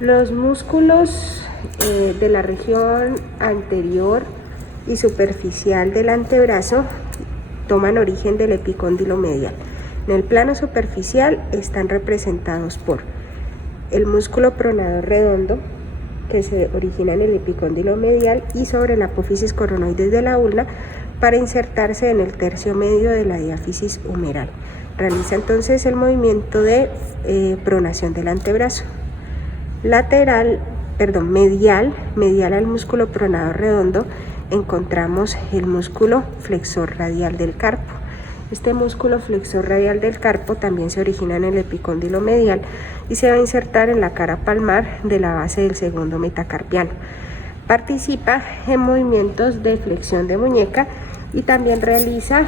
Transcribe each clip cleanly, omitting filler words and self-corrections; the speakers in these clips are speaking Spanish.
Los músculos de la región anterior y superficial del antebrazo toman origen del epicóndilo medial. En el plano superficial están representados por el músculo pronador redondo, que se origina en el epicóndilo medial y sobre la apófisis coronoides de la ulna para insertarse en el tercio medio de la diáfisis humeral. Realiza entonces el movimiento de pronación del antebrazo. Medial al músculo pronador redondo encontramos el músculo flexor radial del carpo. Este músculo flexor radial del carpo también se origina en el epicóndilo medial y se va a insertar en la cara palmar de la base del segundo metacarpiano. Participa en movimientos de flexión de muñeca y también realiza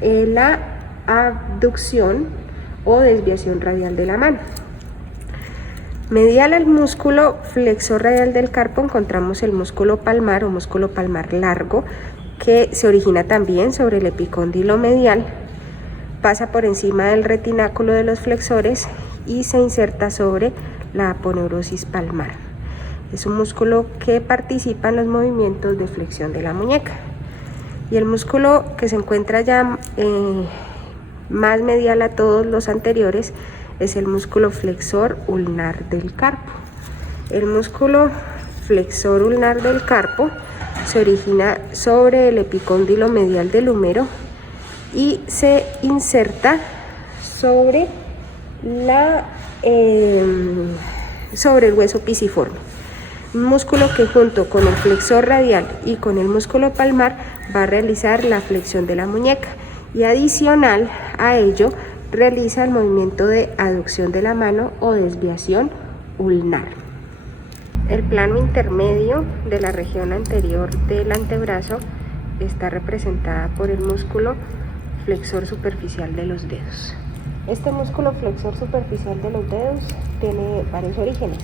la abducción o desviación radial de la mano. Medial al músculo flexor radial del carpo encontramos el músculo palmar o músculo palmar largo, que se origina también sobre el epicóndilo medial, pasa por encima del retináculo de los flexores y se inserta sobre la aponeurosis palmar. Es un músculo que participa en los movimientos de flexión de la muñeca. Y el músculo que se encuentra ya más medial a todos los anteriores es el músculo flexor ulnar del carpo. El músculo flexor ulnar del carpo se origina sobre el epicóndilo medial del húmero y se inserta sobre el hueso pisiforme. Un músculo que junto con el flexor radial y con el músculo palmar va a realizar la flexión de la muñeca y adicional a ello realiza el movimiento de aducción de la mano o desviación ulnar. El plano intermedio de la región anterior del antebrazo está representada por el músculo flexor superficial de los dedos. Este músculo flexor superficial de los dedos tiene varios orígenes.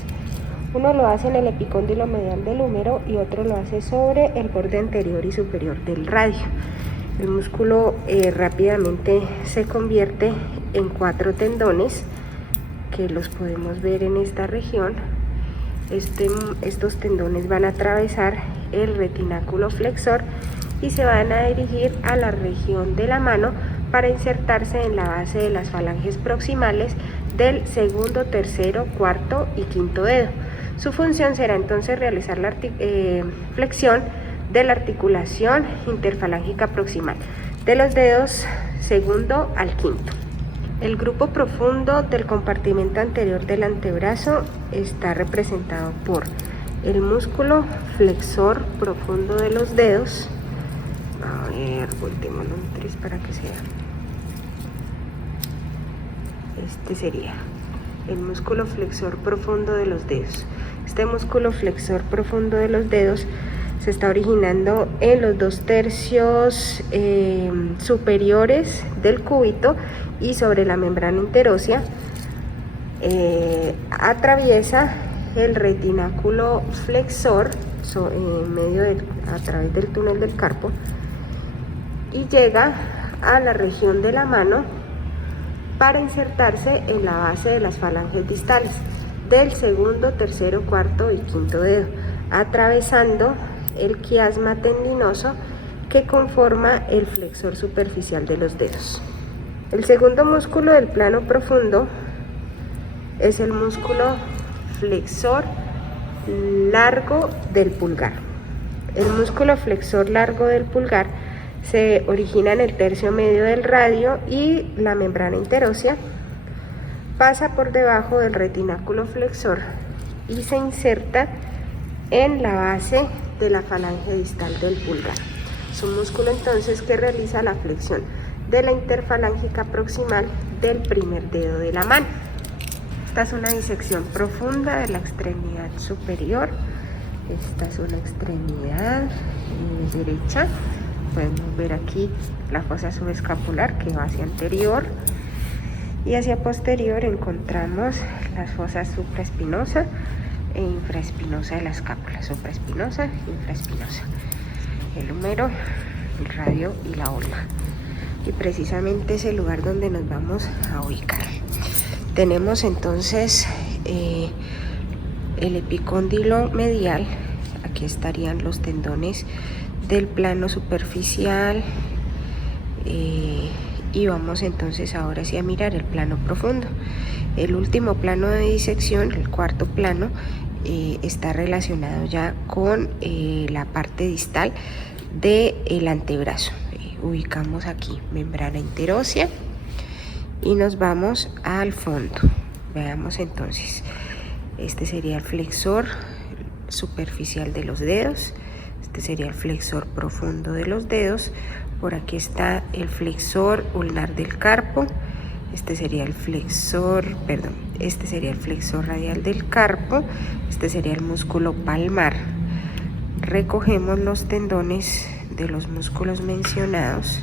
Uno lo hace en el epicóndilo medial del húmero y otro lo hace sobre el borde anterior y superior del radio. El músculo rápidamente se convierte en 4 tendones que los podemos ver en esta región. Estos tendones van a atravesar el retináculo flexor y se van a dirigir a la región de la mano para insertarse en la base de las falanges proximales del segundo, tercero, cuarto y quinto dedo. Su función será entonces realizar la flexión de la articulación interfalángica proximal de los dedos segundo al quinto. El grupo profundo del compartimento anterior del antebrazo está representado por el músculo flexor profundo de los dedos. A ver, volteémoslo en 3 para que sea. Este sería el músculo flexor profundo de los dedos. Este músculo flexor profundo de los dedos se está originando en los 2 tercios superiores del cúbito y sobre la membrana interósea. Atraviesa el retináculo flexor a través del túnel del carpo y llega a la región de la mano para insertarse en la base de las falanges distales del segundo, tercero, cuarto y quinto dedo, atravesando el quiasma tendinoso que conforma el flexor superficial de los dedos. El segundo músculo del plano profundo es el músculo flexor largo del pulgar. El músculo flexor largo del pulgar se origina en el tercio medio del radio y la membrana interósea, pasa por debajo del retináculo flexor y se inserta en la base de la falange distal del pulgar. Es un músculo entonces que realiza la flexión de la interfalángica proximal del primer dedo de la mano. Esta es una disección profunda de la extremidad superior. Esta es una extremidad derecha. Podemos ver aquí la fosa subescapular que va hacia anterior y hacia posterior encontramos las fosas supraespinosa e infraespinosa de la escápula, supraespinosa, infraespinosa, el húmero, el radio y la ulna. Y precisamente es el lugar donde nos vamos a ubicar. Tenemos entonces el epicóndilo medial, aquí estarían los tendones del plano superficial, y vamos entonces ahora sí a mirar el plano profundo. El último plano de disección, el cuarto plano, está relacionado ya con la parte distal del antebrazo. Ubicamos aquí membrana interósea y nos vamos al fondo. Veamos entonces, este sería el flexor superficial de los dedos, este sería el flexor profundo de los dedos, por aquí está el flexor ulnar del carpo, este sería el flexor radial del carpo, este sería el músculo palmar. Recogemos los tendones de los músculos mencionados.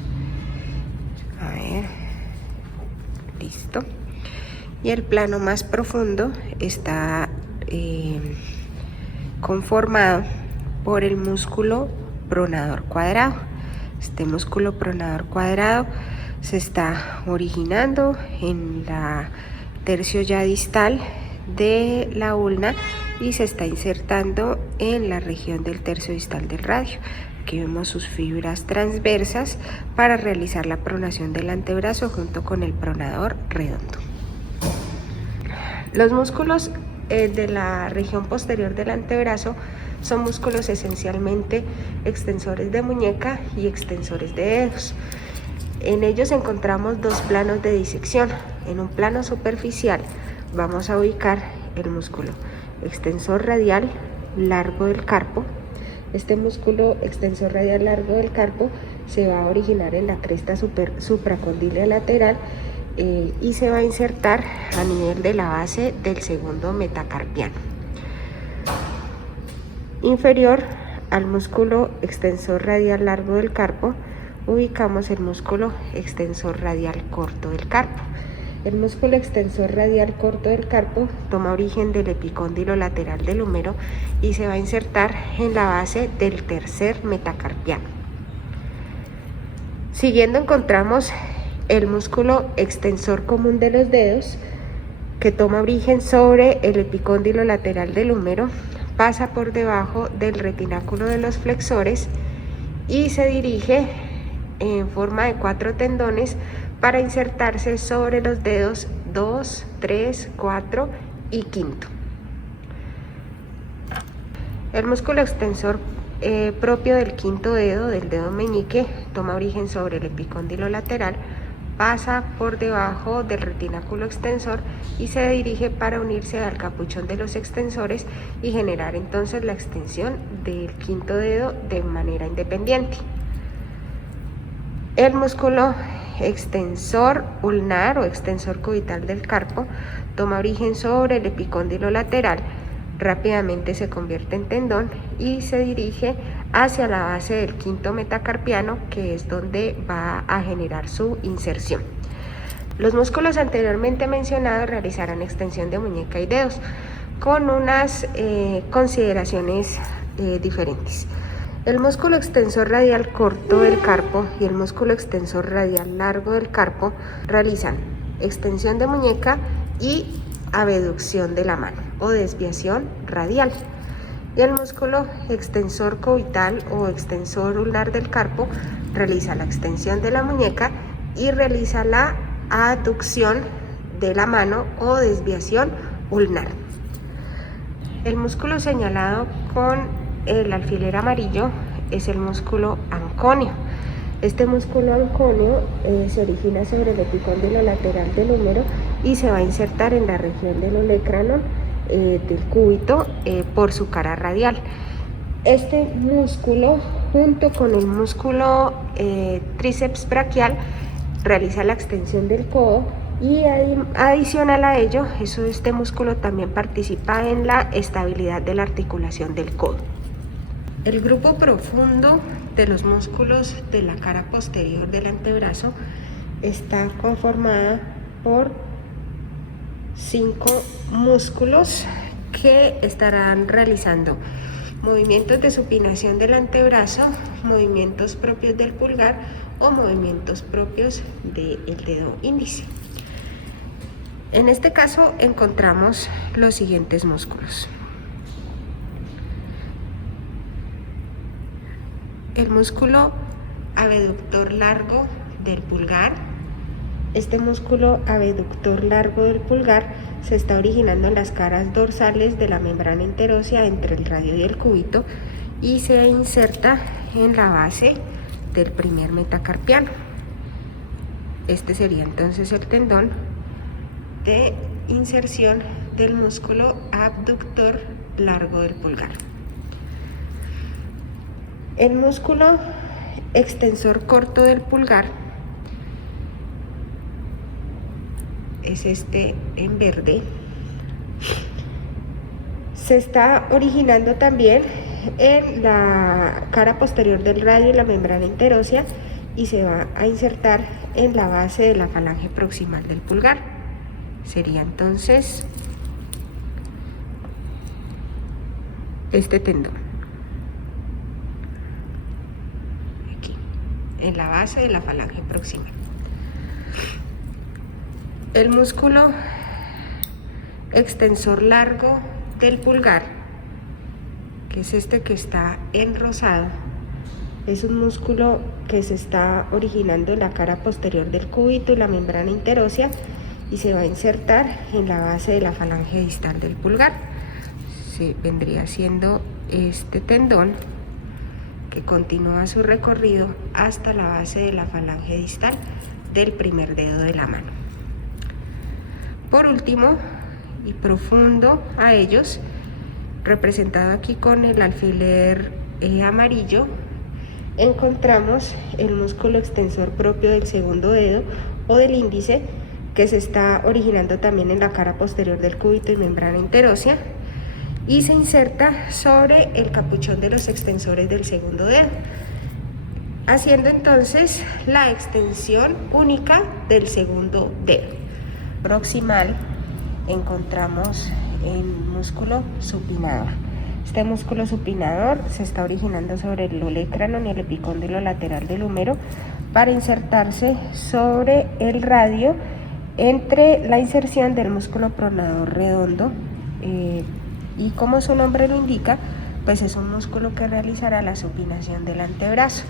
A ver, listo. Y el plano más profundo está conformado por el músculo pronador cuadrado. Este músculo pronador cuadrado se está originando en la tercio ya distal de la ulna y se está insertando en la región del tercio distal del radio. Aquí vemos sus fibras transversas para realizar la pronación del antebrazo junto con el pronador redondo. Los músculos de la región posterior del antebrazo son músculos esencialmente extensores de muñeca y extensores de dedos. En ellos encontramos dos planos de disección. En un plano superficial vamos a ubicar el músculo extensor radial largo del carpo. Este músculo extensor radial largo del carpo se va a originar en la cresta supracondílea lateral y se va a insertar a nivel de la base del segundo metacarpiano. Inferior al músculo extensor radial largo del carpo ubicamos el músculo extensor radial corto del carpo. El músculo extensor radial corto del carpo toma origen del epicóndilo lateral del húmero y se va a insertar en la base del tercer metacarpiano. Siguiendo encontramos el músculo extensor común de los dedos, que toma origen sobre el epicóndilo lateral del húmero, pasa por debajo del retináculo de los flexores y se dirige en forma de 4 tendones para insertarse sobre los dedos 2, 3, 4 y quinto. El músculo extensor propio del quinto dedo, del dedo meñique, toma origen sobre el epicóndilo lateral, pasa por debajo del retináculo extensor y se dirige para unirse al capuchón de los extensores y generar entonces la extensión del quinto dedo de manera independiente. El músculo extensor ulnar o extensor cubital del carpo toma origen sobre el epicóndilo lateral, rápidamente se convierte en tendón y se dirige hacia la base del quinto metacarpiano, que es donde va a generar su inserción. Los músculos anteriormente mencionados realizarán extensión de muñeca y dedos con unas consideraciones diferentes. El músculo extensor radial corto del carpo y el músculo extensor radial largo del carpo realizan extensión de muñeca y abducción de la mano o desviación radial. Y el músculo extensor cubital o extensor ulnar del carpo realiza la extensión de la muñeca y realiza la aducción de la mano o desviación ulnar. El músculo señalado con el alfiler amarillo es el músculo anconio. Este músculo anconio se origina sobre el epicóndilo lateral del húmero y se va a insertar en la región del olecranon del cúbito por su cara radial. Este músculo, junto con el músculo tríceps braquial, realiza la extensión del codo y adicional a ello, este músculo también participa en la estabilidad de la articulación del codo. El grupo profundo de los músculos de la cara posterior del antebrazo está conformada por 5 músculos que estarán realizando movimientos de supinación del antebrazo, movimientos propios del pulgar o movimientos propios del dedo índice. En este caso encontramos los siguientes músculos. el músculo abductor largo del pulgar. Este músculo abductor largo del pulgar se está originando en las caras dorsales de la membrana interósea entre el radio y el cúbito y se inserta en la base del primer metacarpiano. Este sería entonces el tendón de inserción del músculo abductor largo del pulgar. El músculo extensor corto del pulgar es este en verde. Se está originando también en la cara posterior del radio y la membrana interósea y se va a insertar en la base de la falange proximal del pulgar. Sería entonces este tendón, aquí, en la base de la falange proximal. El músculo extensor largo del pulgar, que es este que está en rosado, es un músculo que se está originando en la cara posterior del cúbito y la membrana interósea y se va a insertar en la base de la falange distal del pulgar. Se vendría siendo este tendón que continúa su recorrido hasta la base de la falange distal del primer dedo de la mano. Por último, y profundo a ellos, representado aquí con el alfiler amarillo, encontramos el músculo extensor propio del segundo dedo o del índice, que se está originando también en la cara posterior del cúbito y membrana interósea y se inserta sobre el capuchón de los extensores del segundo dedo, haciendo entonces la extensión única del segundo dedo. Proximal encontramos el músculo supinador. Este músculo supinador se está originando sobre el olecrano en el epicóndilo lateral del húmero para insertarse sobre el radio entre la inserción del músculo pronador redondo y como su nombre lo indica, pues es un músculo que realizará la supinación del antebrazo.